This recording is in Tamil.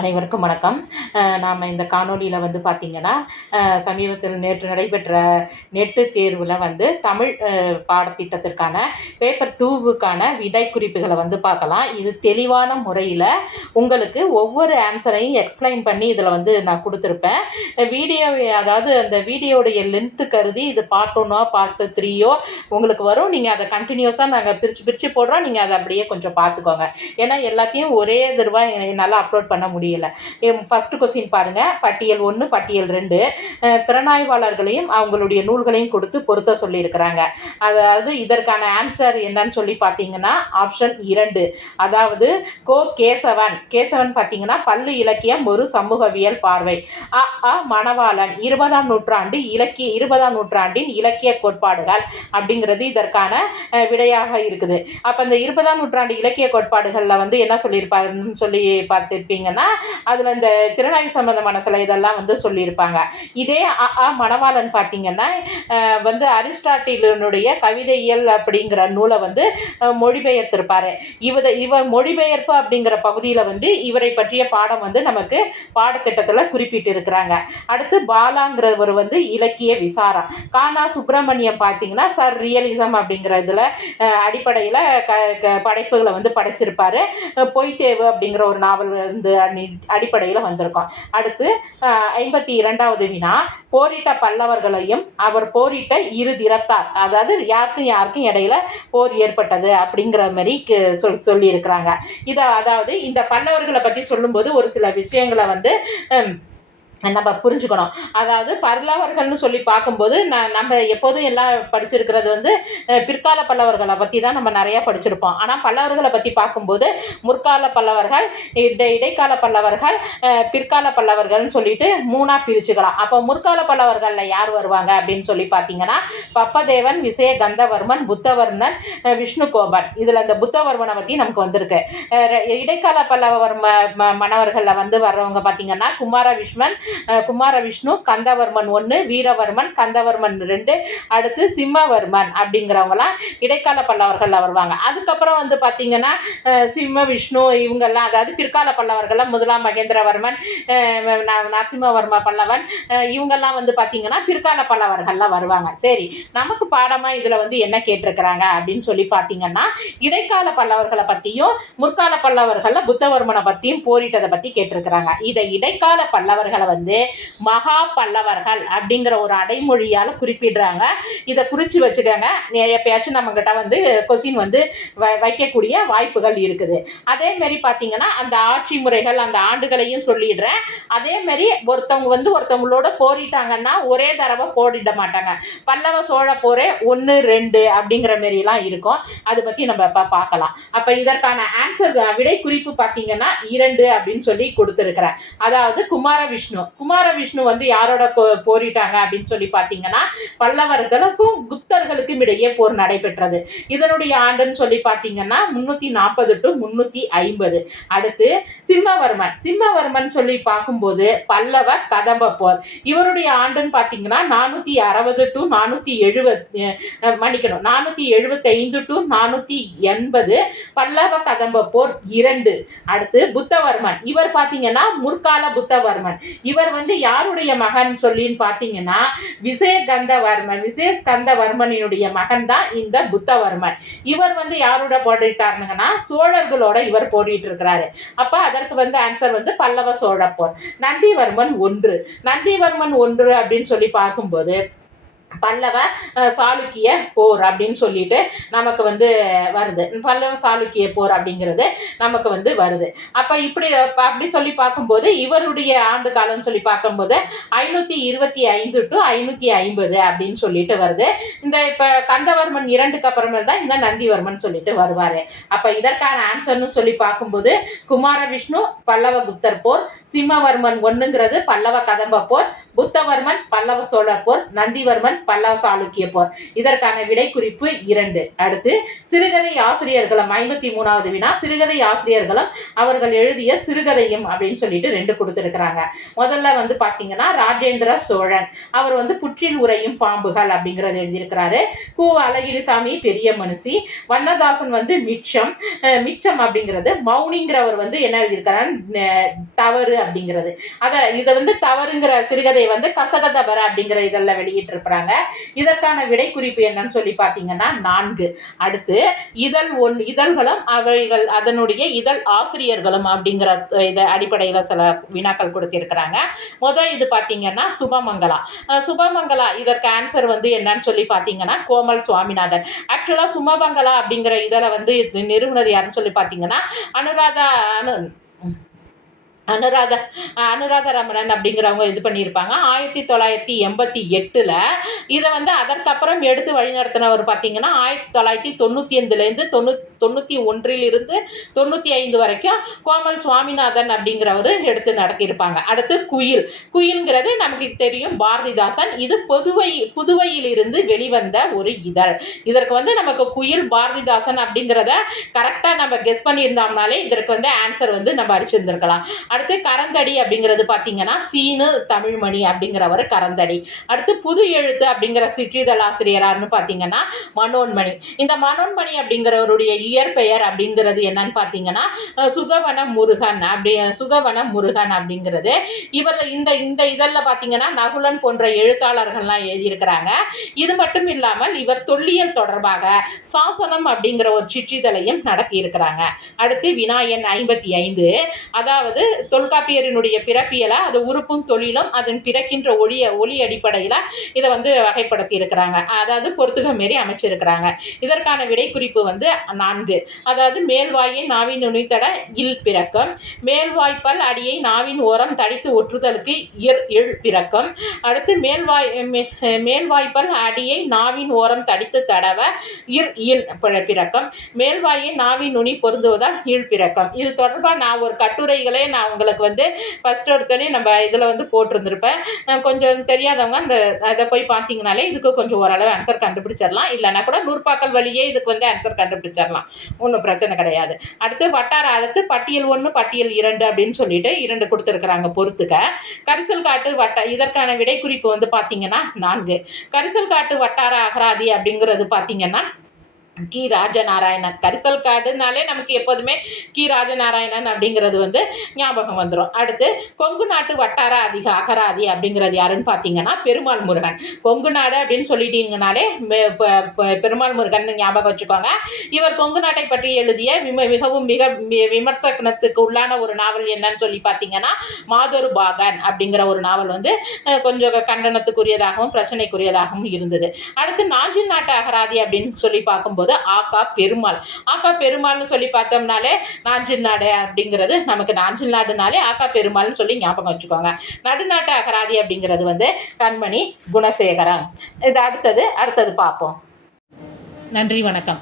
அனைவருக்கும் வணக்கம். நாம் இந்த காணொளியில் வந்து பார்த்திங்கன்னா, சமீபத்தில் நேற்று நடைபெற்ற நெட்டு தேர்வில் வந்து தமிழ் பாடத்திட்டத்திற்கான பேப்பர் 2வுக்கான விடை குறிப்புகளை வந்து பார்க்கலாம். இது தெளிவான முறையில் உங்களுக்கு ஒவ்வொரு ஆன்சரையும் எக்ஸ்பிளைன் பண்ணி இதில் வந்து நான் கொடுத்துருப்பேன். அதாவது அந்த வீடியோடைய லென்த்து கருதி இது பார்ட் 1ஓ பார்ட் 3ஓ உங்களுக்கு வரும். நீங்கள் அதை கண்டினியூஸாக நாங்கள் பிரித்து போடுறோம். நீங்கள் அதை அப்படியே கொஞ்சம் பார்த்துக்கோங்க. ஏன்னா எல்லாத்தையும் ஒரே தடவை என்னால் அப்லோட் பண்ண முடியல. ஃபர்ஸ்ட் கொஸ்டின் பாருங்க. பட்டியல் 1 பட்டியல் 2 திறனாய்வாளர்களையும் அவங்களுடைய நூல்களையும் கொடுத்து பொருத்த சொல்லியிருக்கிறாங்க. அதாவது இதற்கான ஆன்சர் என்னன்னு சொல்லி பார்த்தீங்கன்னா ஆப்ஷன் 2, அதாவது கேசவன் பார்த்தீங்கன்னா பள்ளு இலக்கியம் ஒரு சமூகவியல் பார்வை. மணவாளன் 20ஆம் நூற்றாண்டின் இலக்கிய கோட்பாடுகள் அப்படிங்கிறது இதற்கான விடையாக இருக்குது. அப்போ இந்த 20ஆம் நூற்றாண்டு இலக்கிய கோட்பாடுகளில் வந்து என்ன சொல்லியிருப்பாருன்னு சொல்லி பார்த்துருப்பீங்கன்னா, அதில் இந்த திறனாய்வு சம்பந்தமான சில இதெல்லாம் வந்து சொல்லியிருப்பாங்க. இதே மணவாளன் பார்த்தீங்கன்னா வந்து அரிஸ்டாட்டிலினுடைய கவிதையியல் அப்படிங்கிற நூலை வந்து மொழிபெயர்த்திருப்பார். இவர் மொழிபெயர்ப்பு அப்படிங்கிற பகுதியில் வந்து இவரை பற்றிய பாடம் வந்து நமக்கு பாடத்திட்டத்தில் குறிப்பிட்டு இருக்கிறாங்க. அடுத்து பாலாங்கிறவர் வந்து இலக்கிய விசாரம். கானா சுப்பிரமணியம் பார்த்தீங்கன்னா ரியலிசம் அப்படிங்கிற இதில் அடிப்படையில் படைப்புகளை வந்து படைச்சிருப்பார். பொய்த்தேவு அப்படிங்கிற ஒரு நாவல் வந்து அடிப்படையில் வந்திருக்கும். அடுத்து 52வது வினா, போரிட்ட பல்லவர்களையும் அவர் போரிட்ட இரு திறத்தார், அதாவது யாருக்கும் இடையில போர் ஏற்பட்டது அப்படிங்கிற மாதிரி சொல்லியிருக்கிறாங்க. அதாவது இந்த பல்லவர்களை பற்றி சொல்லும்போது ஒரு சில விஷயங்களை வந்து நம்ம புரிஞ்சுக்கணும். அதாவது பல்லவர்கள்னு சொல்லி பார்க்கும்போது நம்ம எப்போதும் எல்லாம் படிச்சிருக்கிறது வந்து பிற்கால பல்லவர்களை பற்றி தான் நம்ம நிறையா படிச்சிருப்போம். ஆனால் பல்லவர்களை பற்றி பார்க்கும்போது முற்கால பல்லவர்கள், இடைக்கால பல்லவர்கள், பிற்கால பல்லவர்கள்னு சொல்லிட்டு 3ஆக பிரிச்சுக்கலாம். அப்போ முற்கால பல்லவர்களில் யார் வருவாங்க அப்படின்னு சொல்லி பார்த்தீங்கன்னா பப்பதேவன், விசய கந்தவர்மன், புத்தவர்மன், விஷ்ணுகோபன். இதில் இந்த புத்தவர்மனை பற்றி நமக்கு வந்திருக்கு. இடைக்கால பல்லவர் மன்னவர்களில் வந்து வர்றவங்க பார்த்தீங்கன்னா குமார விஷ்ணு, கந்தவர்மன் 1, வீரவர்மன், கந்தவர்மன் 2, அடுத்து சிம்மவர்மன் அப்படிங்கிறவங்களாம் இடைக்கால பல்லவர்களில் வருவாங்க. அதுக்கப்புறம் வந்து பார்த்திங்கன்னா சிம்ம விஷ்ணு இவங்கெல்லாம், அதாவது பிற்கால பல்லவர்கள்லாம் 1ஆம் மகேந்திரவர்மன், நரசிம்மவர்ம பல்லவன், இவங்கெல்லாம் வந்து பார்த்திங்கன்னா பிற்கால பல்லவர்கள்லாம் வருவாங்க. சரி, நமக்கு பாடமாக இதில் வந்து என்ன கேட்டிருக்கிறாங்க அப்படின்னு சொல்லி பார்த்திங்கன்னா இடைக்கால பல்லவர்களை பற்றியும் முற்கால பல்லவர்களில் புத்தவர்மனை பற்றியும் போரிட்டதை பற்றி கேட்டிருக்கிறாங்க. இதை இடைக்கால பல்லவர்களை வந்து மகா பல்லவர்கள் அப்படிங்கிற ஒரு அடைமொழியால் குறிப்பிடுறாங்க. இதை குறித்து வச்சுக்கோங்க. எப்பயாச்சும் நம்மக்கிட்ட வந்து கொஸ்டின் வந்து வைக்கக்கூடிய வாய்ப்புகள் இருக்குது. அதேமாரி பார்த்தீங்கன்னா அந்த ஆட்சி முறைகள், அந்த ஆண்டுகளையும் சொல்லிடுறேன். அதேமாரி ஒருத்தவங்களோட போரிட்டாங்கன்னா ஒரே தடவை போரிட மாட்டாங்க. பல்லவ சோழ போரே 1, 2 அப்படிங்கிற மாரிலாம் இருக்கும். அதை பற்றி நம்ம இப்போ பார்க்கலாம். அப்போ இதற்கான ஆன்சர் விடை குறிப்பு பார்த்தீங்கன்னா 2 அப்படின்னு சொல்லி கொடுத்துருக்குறேன். அதாவது குமார விஷ்ணு வந்து யாரோட போரிட்டாங்க அப்படின்னு சொல்லி பார்த்தீங்கன்னா பல்லவர்களுக்கும் குப்தர்களுக்கும் இடையே போர் நடைபெற்றது. இதனுடைய ஆண்டுன்னு சொல்லி பார்த்தீங்கன்னா 340 to 350. அடுத்து சிம்மவர்மன் சொல்லி பார்க்கும்போது பல்லவ கதம்ப போர். இவருடைய ஆண்டுன்னு பார்த்தீங்கன்னா 460 to 475 to 480. பல்லவ கதம்ப போர் 2. அடுத்து புத்தவர்மன். இவர் பார்த்தீங்கன்னா முற்கால புத்தவர்மன். இவர் வந்து யாருடைய மகன் சொல்லின்னு பார்த்தீங்கன்னா விசயஸ்கந்தவர்மனினுடைய மகன் தான் இந்த புத்தவர்மன். இவர் வந்து யாரோட போரிட்டாருங்கன்னா சோழர்களோட இவர் போரிட்டு இருக்கிறாரு. அப்ப அதற்கு வந்து ஆன்சர் வந்து பல்லவ சோழ போர். நந்திவர்மன் 1 அப்படின்னு சொல்லி பார்க்கும்போது பல்லவ சாளுக்கிய போர் அப்படின்னு சொல்லிட்டு நமக்கு வந்து வருது. பல்லவ சாளுக்கிய போர் அப்படிங்கிறது நமக்கு வந்து வருது. அப்போ அப்படி சொல்லி பார்க்கும்போது இவருடைய ஆண்டு காலம்னு சொல்லி பார்க்கும்போது 525 to 550 அப்படின்னு சொல்லிட்டு வருது. இந்த இப்போ கந்தவர்மன் 2க்கு அப்புறமே தான் இந்த நந்திவர்மன் சொல்லிட்டு வருவார். அப்போ இதற்கான ஆன்சர்னு சொல்லி பார்க்கும்போது குமார விஷ்ணு பல்லவ குப்தர் போர், சிம்மவர்மன் 1ங்கிறது பல்லவ கதம்ப போர், புத்தவர்மன் பல்லவ சோழர் போர், நந்திவர்மன் பல்லவ சாளுக்கிய போர். இதற்கான விடை குறிப்பு 2. அடுத்து சிறுகதை ஆசிரியர்களும் 53வது வினா. சிறுகதை ஆசிரியர்களும் அவர்கள் எழுதிய சிறுகதையும் அப்படின்னு சொல்லிட்டு 2 கொடுத்துருக்கிறாங்க. முதல்ல வந்து பார்த்தீங்கன்னா ராஜேந்திர சோழன், அவர் வந்து புற்றில் உறையும் பாம்புகள் அப்படிங்கிறது எழுதியிருக்கிறாரு. கு. அழகிரிசாமி பெரிய மனுஷி. வண்ணதாசன் வந்து மிச்சம் அப்படிங்கிறது. மௌனிங்கிறவர் வந்து என்ன எழுதியிருக்கிறார், தவறு அப்படிங்கிறது. இதை வந்து தவறுங்கிற சிறுகதை வந்து கசகதபர அப்படிங்கிற இதெல்லாம் வெளியிட்டிருக்கிறாங்க. இதற்கான விடை குறிப்பு என்னன்னு சொல்லி பார்த்தீங்கன்னா 4. அடுத்து இதழ்களும் அவைகள் அதனுடைய இதழ் ஆசிரியர்களும் அப்படிங்கிற இதை அடிப்படையில் சில வினாக்கள் கொடுத்திருக்கிறாங்க. இது பார்த்தீங்கன்னா சுபமங்களா இதற்கு ஆன்சர் வந்து என்னன்னு சொல்லி பார்த்தீங்கன்னா கோமல் சுவாமிநாதன். ஆக்சுவலாக சுமமங்களா அப்படிங்கிற இதில் வந்து நிறுவனர் யாருன்னு சொல்லி பார்த்தீங்கன்னா அனுராதரமணன் அப்படிங்கிறவங்க இது பண்ணியிருப்பாங்க. 1988 இதை வந்து அதற்கப்புறம் எடுத்து வழிநடத்தினவர் பார்த்தீங்கன்னா 1995 91 வரைக்கும் கோமல் சுவாமிநாதன் அப்படிங்கிறவர் எடுத்து நடத்தியிருப்பாங்க. அடுத்து குயில்ங்கிறது நமக்கு தெரியும் பாரதிதாசன். இது புதுவையில் இருந்து வெளிவந்த ஒரு இதழ். இதற்கு வந்து நமக்கு குயில் பாரதிதாசன் அப்படிங்கிறத கரெக்டாக நம்ம கெஸ் பண்ணியிருந்தோம்னாலே இதற்கு வந்து ஆன்சர் வந்து நம்ம அடிச்சிருந்திருக்கலாம். அடுத்து கரந்தடி அப்படிங்கிறது பார்த்தீங்கன்னா சீனு தமிழ்மணி அப்படிங்கிறவர் கரந்தடி. அடுத்து புது எழுத்து அப்படிங்கிற சிற்றிதழ் ஆசிரியரார்னு பார்த்தீங்கன்னா மனோன்மணி. இந்த மனோன்மணி அப்படிங்கிறவருடைய இயற்பெயர் அப்படிங்கிறது என்னன்னு பார்த்தீங்கன்னா சுகவன முருகன் அப்படிங்கிறது. இவர் இந்த இதழில் பார்த்தீங்கன்னா நகுலன் போன்ற எழுத்தாளர்கள்லாம் எழுதியிருக்கிறாங்க. இது மட்டும் இல்லாமல் இவர் தொல்லியல் தொடர்பாக சாசனம் அப்படிங்கிற ஒரு சிற்றிதழையும் நடத்தியிருக்கிறாங்க. அடுத்து வினாயன் 55, அதாவது தொல்காப்பியரினுடைய பிறப்பியலை அது உறுப்பும் தொழிலும் அதன் பிறக்கின்ற ஒளி அடிப்படையில் இதை வந்து வகைப்படுத்தி இருக்கிறாங்க. அதாவது பொறுத்துக மாரி அமைச்சிருக்கிறாங்க. இதற்கான விடை குறிப்பு வந்து 4. அதாவது மேல்வாயை நாவின் நுனித்தட இல் பிறக்கும். மேல்வாய்ப்பல் அடியை நாவின் ஓரம் தடித்து ஒற்றுதலுக்கு இல் பிறக்கும். அடுத்து மேல்வாய்ப்பல் அடியை நாவின் ஓரம் தடித்து தடவ இல் பிறக்கும். மேல்வாயை நாவின் நுனி பொருந்துவதால் இல் பிறக்கும். இது தொடர்பாக நான் ஒரு கட்டுரைகளே நான் உங்களுக்கு வந்து ஃபஸ்ட் எடுத்தோடனே நம்ம இதில் வந்து போட்டிருந்துருப்பேன். கொஞ்சம் தெரியாதவங்க அதை போய் பார்த்தீங்கனாலே இதுக்கு கொஞ்சம் ஓரளவு ஆன்சர் கண்டுபிடிச்சிடலாம். இல்லைன்னா கூட நூற்பாக்கள் வழியே இதுக்கு வந்து ஆன்சர் கண்டுபிடிச்சிடலாம், ஒன்றும் பிரச்சனை கிடையாது. அடுத்து அடுத்து பட்டியல் 1 பட்டியல் 2 அப்படின்னு சொல்லிட்டு 2 கொடுத்துருக்குறாங்க பொறுத்துக்க. கரிசல் காட்டு இதற்கான விடை குறிப்பு வந்து பார்த்தீங்கன்னா 4. கரிசல் காட்டு வட்டார அகராதி அப்படிங்கிறது பார்த்தீங்கன்னா கி. ராஜநாராயணன். கரிசல் காடுனாலே நமக்கு எப்போதுமே கி. ராஜநாராயணன் அப்படிங்கிறது வந்து ஞாபகம் வந்துடும். அடுத்து கொங்கு நாட்டு வட்டார அகராதி அப்படிங்கிறது யாருன்னு பார்த்தீங்கன்னா பெருமாள் முருகன். கொங்கு நாடு அப்படின்னு சொல்லிட்டீங்கனாலே பெருமாள் முருகன் ஞாபகம் வச்சுக்கோங்க. இவர் கொங்கு நாட்டை பற்றி எழுதிய மிகவும் மிக விமர்சனத்துக்கு உள்ளான ஒரு நாவல் என்னன்னு சொல்லி பார்த்தீங்கன்னா மாதொரு பாகன் அப்படிங்கிற ஒரு நாவல் வந்து கொஞ்சம் கண்டனத்துக்குரியதாகவும் பிரச்சனைக்குரியதாகவும் இருந்தது. அடுத்து நாஞ்சில் நாட்டு அகராதி அப்படின்னு சொல்லி பார்க்கும்போது ஆகா பெருமாள்னு சொல்லி பார்த்தோம்னாலே நாஞ்சில் நாடு அப்படிங்கிறது நமக்கு நாஞ்சில் நாடுனாலே ஆகா பெருமாள்னு சொல்லி ஞாபகம் வச்சுக்கோங்க. நடுநாட்டு அகராதி அப்படிங்கிறது வந்து கண்மணி குணசேகரன். இது அடுத்தது பார்ப்போம். நன்றி, வணக்கம்.